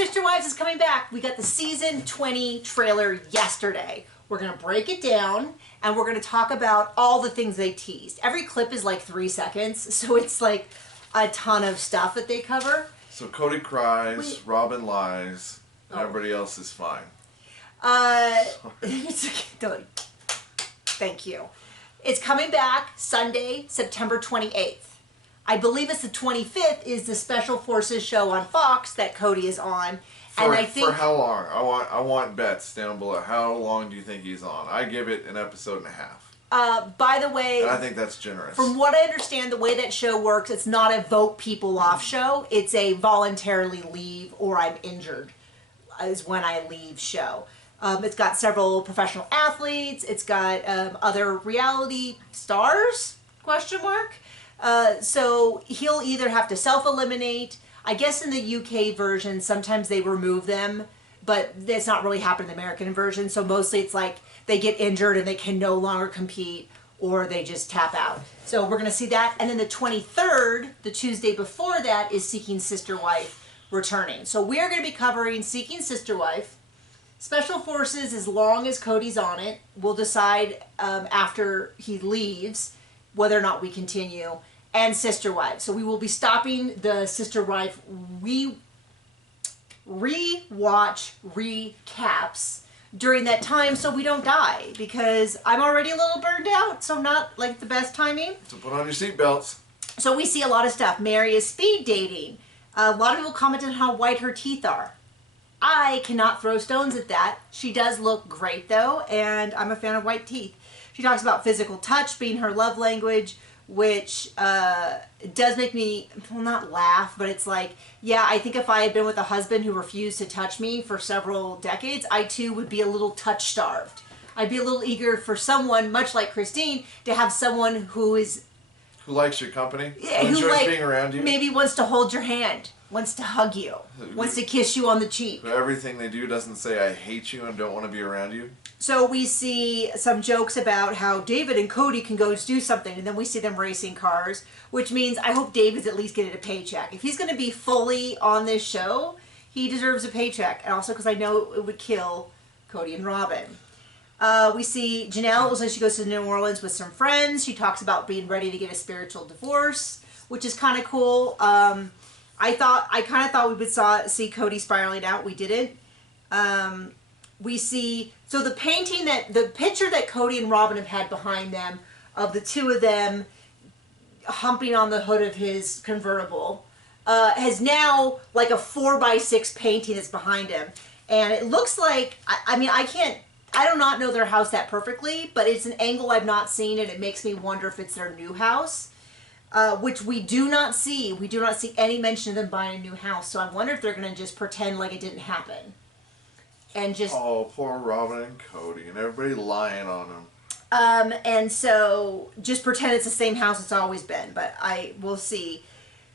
Sister Wives is coming back. We got the season 20 trailer yesterday. We're going to break it down, and we're going to talk about all the things they teased. Every clip is like 3 seconds, so it's like a ton of stuff that they cover. So Cody cries, Robin lies, and everybody else is fine. Thank you. It's coming back Sunday, September 28th. I believe it's the 25th is the Special Forces show on Fox that Cody is on. And I think for how long? I want bets down below. How long do you think he's on? I give it an episode and a half. By the way, and I think that's generous. From what I understand, the way that show works, it's not a vote people off show. It's a voluntarily leave or I'm injured is when I leave show. It's got several professional athletes. It's got other reality stars, question mark. So he'll either have to self-eliminate. I guess in the UK version, sometimes they remove them, but that's not really happened in the American version. So mostly it's like they get injured and they can no longer compete, or they just tap out. So we're going to see that. And then the 23rd, the Tuesday before that, is Seeking Sister Wife returning. So we are going to be covering Seeking Sister Wife, Special Forces as long as Cody's on it. We'll decide after he leaves whether or not we continue, and Sister Wives. So we will be stopping the Sister Wife rewatch recaps during that time so we don't die, because I'm already a little burned out, so not like the best timing. So put on your seatbelts. So we see a lot of stuff. Meri is speed dating. A lot of people commented on how white her teeth are. I cannot throw stones at that. She does look great though, and I'm a fan of white teeth. She talks about physical touch being her love language, which does make me, well, not laugh, but it's like, yeah, I think if I had been with a husband who refused to touch me for several decades, I too would be a little touch starved. I'd be a little eager for someone, much like Christine, to have someone who likes your company, yeah, who enjoys being around you, maybe wants to hold your hand, wants to hug you, wants to kiss you on the cheek. Everything they do doesn't say I hate you and don't want to be around you. So we see some jokes about how David and Cody can go do something, and then we see them racing cars, which means I hope David's at least getting a paycheck. If he's going to be fully on this show, he deserves a paycheck, and also because I know it would kill Cody and Robin. We see Janelle, it looks like she goes to New Orleans with some friends. She talks about being ready to get a spiritual divorce, which is kind of cool. I kind of thought we would see Cody spiraling out. We didn't. We see, so the picture that Cody and Robin have had behind them of the two of them humping on the hood of his convertible has now like a 4x6 painting that's behind him. And it looks like, I do not know their house that perfectly, but it's an angle I've not seen, and it makes me wonder if it's their new house, which we do not see. We do not see any mention of them buying a new house. So I wonder if they're going to just pretend like it didn't happen. And just, oh, poor Robin and Cody and everybody lying on them. And so just pretend it's the same house it's always been, but we'll see.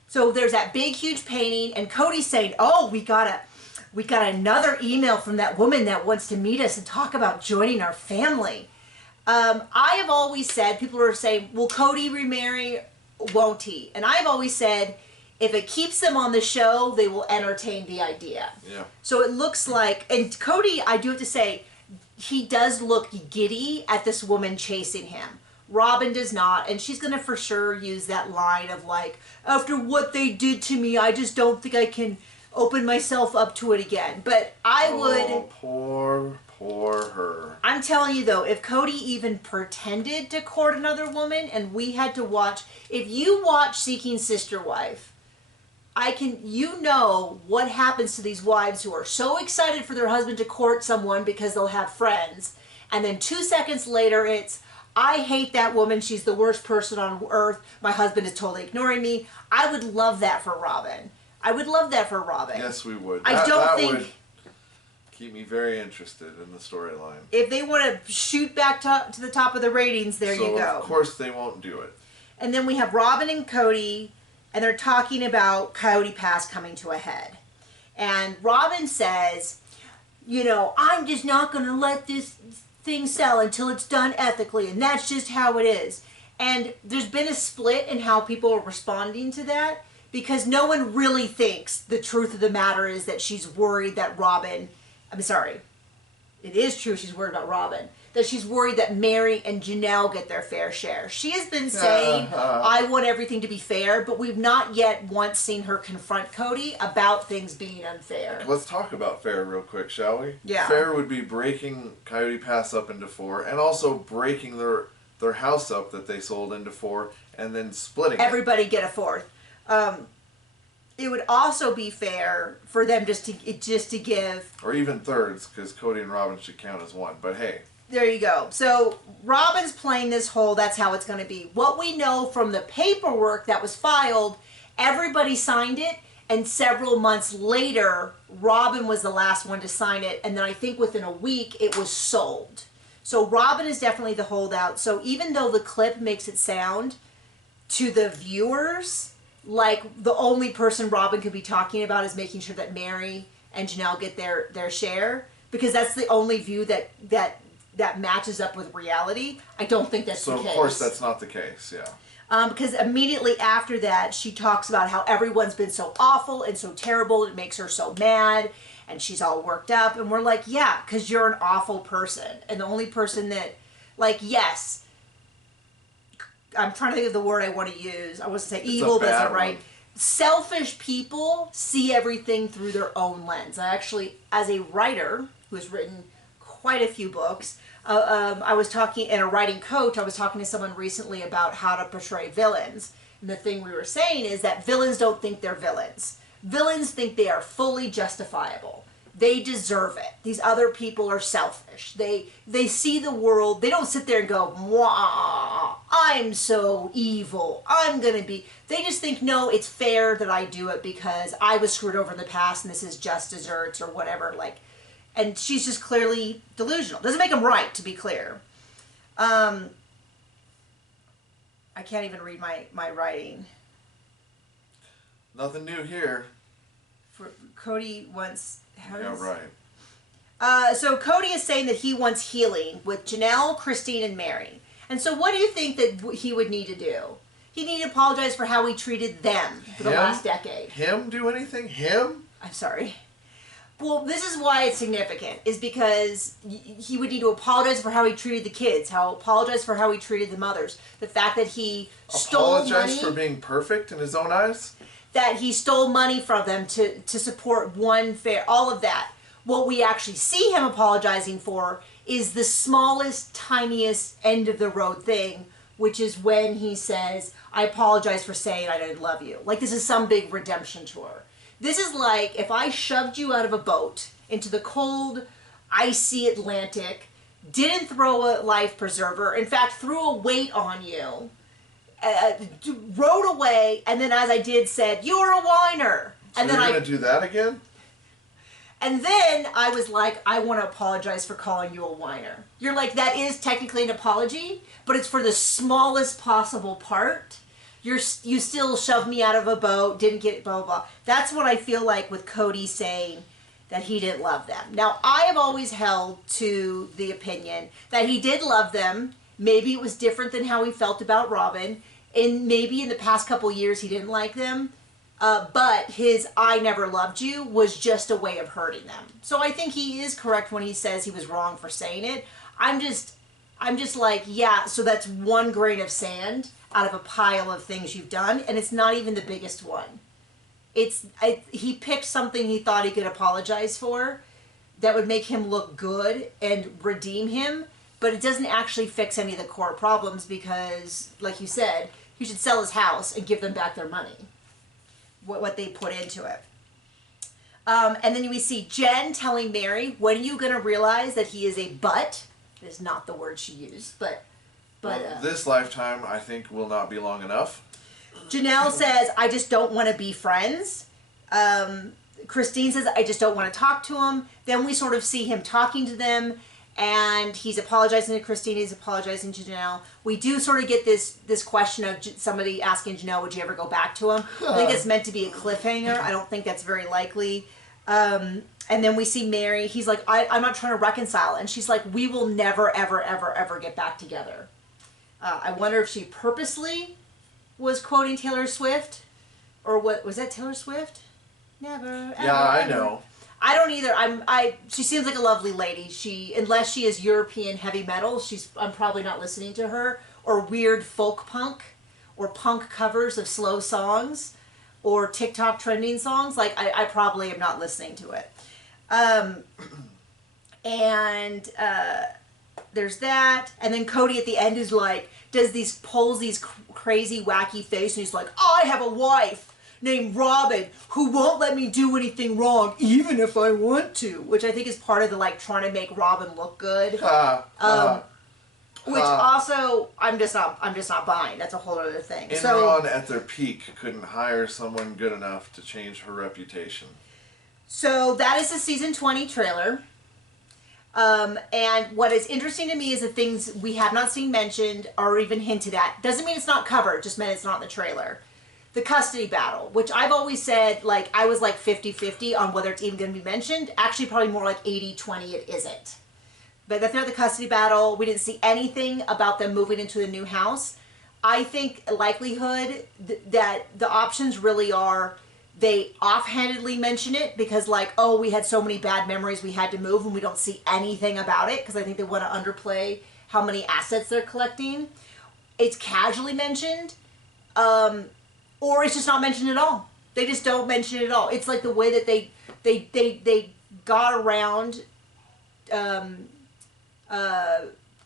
So there's that big huge painting, and Cody's saying, oh, we got another email from that woman that wants to meet us and talk about joining our family. I have always said, people are saying, will Cody remarry? Won't he? And I've always said, if it keeps them on the show, they will entertain the idea. Yeah. So it looks like, and Cody, I do have to say, he does look giddy at this woman chasing him. Robin does not, and she's going to for sure use that line of like, after what they did to me, I just don't think I can open myself up to it again. But I would... Oh, poor her. I'm telling you though, if Cody even pretended to court another woman and we had to watch, if you watch Seeking Sister Wife, you know what happens to these wives who are so excited for their husband to court someone because they'll have friends, and then 2 seconds later it's, I hate that woman, she's the worst person on earth, my husband is totally ignoring me. I would love that for Robin. I would love that for Robin. Yes, we would. That would keep me very interested in the storyline. If they want to shoot back to the top of the ratings, there you go. Of course they won't do it. And then we have Robin and Cody, and they're talking about Coyote Pass coming to a head. And Robin says, you know, I'm just not going to let this thing sell until it's done ethically, and that's just how it is. And there's been a split in how people are responding to that, because no one really thinks the truth of the matter is that she's worried that Robin, I'm sorry, it is true she's worried about Robin, that she's worried that Meri and Janelle get their fair share. She has been saying, I want everything to be fair, but we've not yet once seen her confront Cody about things being unfair. Let's talk about fair real quick, shall we? Yeah. Fair would be breaking Coyote Pass up into 4 and also breaking their house up that they sold into 4 and then splitting Everybody get a fourth. It would also be fair for them just to give... Or even thirds, because Cody and Robin should count as one. But hey... There you go. So Robin's playing this whole, that's how it's going to be. What we know from the paperwork that was filed, everybody signed it, and several months later, Robin was the last one to sign it, and then I think within a week, it was sold. So Robin is definitely the holdout. So even though the clip makes it sound to the viewers like the only person Robin could be talking about is making sure that Meri and Janelle get their share, because that's the only view that matches up with reality. I don't think that's the case. So, of course, that's not the case, yeah. Because immediately after that, she talks about how everyone's been so awful and so terrible, it makes her so mad, and she's all worked up, and we're like, yeah, because you're an awful person. And the only person that, like, yes, I'm trying to think of the word I want to use. I want to say evil, but that's not right. Selfish people see everything through their own lens. I actually, as a writer who has written quite a few books, I was talking in a writing coach. I was talking to someone recently about how to portray villains, and the thing we were saying is that villains don't think they're villains. Villains think they are fully justifiable. They deserve it. These other people are selfish. They see the world. They don't sit there and go, "Mwah, I'm so evil. I'm gonna be." They just think, no, it's fair that I do it because I was screwed over in the past, and this is just desserts or whatever. Like. And she's just clearly delusional. Doesn't make them right, to be clear. I can't even read my writing. Nothing new here. For Cody wants... Yeah, right. So Cody is saying that he wants healing with Janelle, Christine, and Meri. And so what do you think that he would need to do? He need to apologize for how he treated them for the last decade. Him do anything? Him? I'm sorry. Well, this is why it's significant, is because he would need to apologize for how he treated the kids, apologize for how he treated the mothers, the fact that he stole money. Apologize for being perfect in his own eyes? That he stole money from them to support one fair, all of that. What we actually see him apologizing for is the smallest, tiniest end of the road thing, which is when he says, I apologize for saying I didn't love you. Like this is some big redemption tour. This is like if I shoved you out of a boat into the cold, icy Atlantic, didn't throw a life preserver, in fact, threw a weight on you, rode away, and then as I did said, you're a whiner. So and then you're going to do that again? And then I was like, I want to apologize for calling you a whiner. You're like, that is technically an apology, but it's for the smallest possible part. You still shoved me out of a boat, didn't get blah, blah, blah. That's what I feel like with Cody saying that he didn't love them. Now, I have always held to the opinion that he did love them. Maybe it was different than how he felt about Robin. And maybe in the past couple years he didn't like them. But his I never loved you was just a way of hurting them. So I think he is correct when he says he was wrong for saying it. I'm just like, yeah, so that's one grain of sand out of a pile of things you've done, and it's not even the biggest one. He picked something he thought he could apologize for that would make him look good and redeem him, but it doesn't actually fix any of the core problems because, like you said, he should sell his house and give them back their money, what they put into it. And then we see Jen telling Meri, when are you going to realize that he is a butt? That is not the word she used, but this lifetime, I think, will not be long enough. Janelle says, I just don't want to be friends. Christine says, I just don't want to talk to him. Then we sort of see him talking to them, and he's apologizing to Christine, he's apologizing to Janelle. We do sort of get this question of somebody asking Janelle, would you ever go back to him? I think it's meant to be a cliffhanger. I don't think that's very likely. And then we see Meri. He's like, I'm not trying to reconcile. And she's like, we will never, ever, ever, ever get back together. I wonder if she purposely was quoting Taylor Swift or what was that Taylor Swift? Never. Ever, Yeah, I ever. know. I don't either. She seems like a lovely lady. Unless she is European heavy metal, I'm probably not listening to her, or weird folk punk, or punk covers of slow songs, or TikTok trending songs. Like I probably am not listening to it. And there's that, and then Cody at the end is like, pulls these crazy wacky face, and he's like, I have a wife named Robin who won't let me do anything wrong even if I want to, which I think is part of the like trying to make Robin look good. Which also I'm just not buying. That's a whole other thing. Enron at their peak couldn't hire someone good enough to change her reputation. So that is the season 20 trailer. And what is interesting to me is the things we have not seen mentioned or even hinted at. Doesn't mean it's not covered, just meant it's not in the trailer. The custody battle, which I've always said, like, I was like 50-50 on whether it's even going to be mentioned. Actually, probably more like 80-20 it isn't. But that's not the custody battle. We didn't see anything about them moving into the new house. I think likelihood that the options really are they offhandedly mention it because like, oh, we had so many bad memories we had to move and we don't see anything about it because I think they want to underplay how many assets they're collecting. It's casually mentioned. Or it's just not mentioned at all. They just don't mention it at all. It's like the way that they got around talking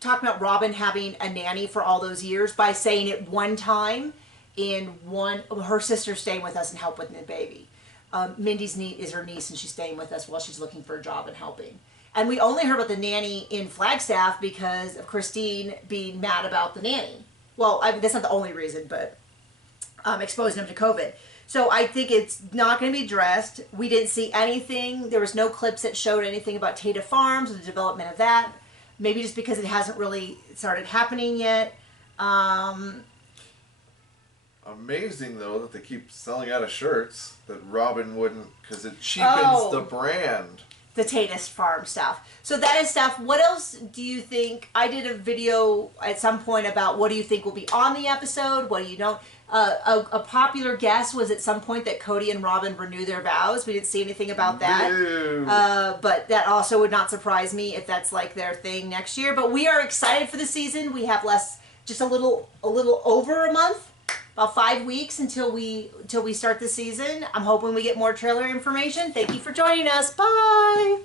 about Robin having a nanny for all those years by saying it one time her sister's staying with us and help with the baby. Mindy's is her niece and she's staying with us while she's looking for a job and helping. And we only heard about the nanny in Flagstaff because of Christine being mad about the nanny. Well, I mean, that's not the only reason, but exposing them to COVID. So I think it's not going to be addressed. We didn't see anything. There was no clips that showed anything about Tata Farms or the development of that. Maybe just because it hasn't really started happening yet. Amazing, though, that they keep selling out of shirts that Robin wouldn't, because it cheapens the brand. The Tata Farm stuff. So that is stuff. What else do you think? I did a video at some point about what do you think will be on the episode? What do you know? A popular guess was at some point that Cody and Robin renew their vows. We didn't see anything about that. But that also would not surprise me if that's like their thing next year. But we are excited for the season. We have just a little over a month, about 5 weeks until we start the season. I'm hoping we get more trailer information. Thank you for joining us. Bye.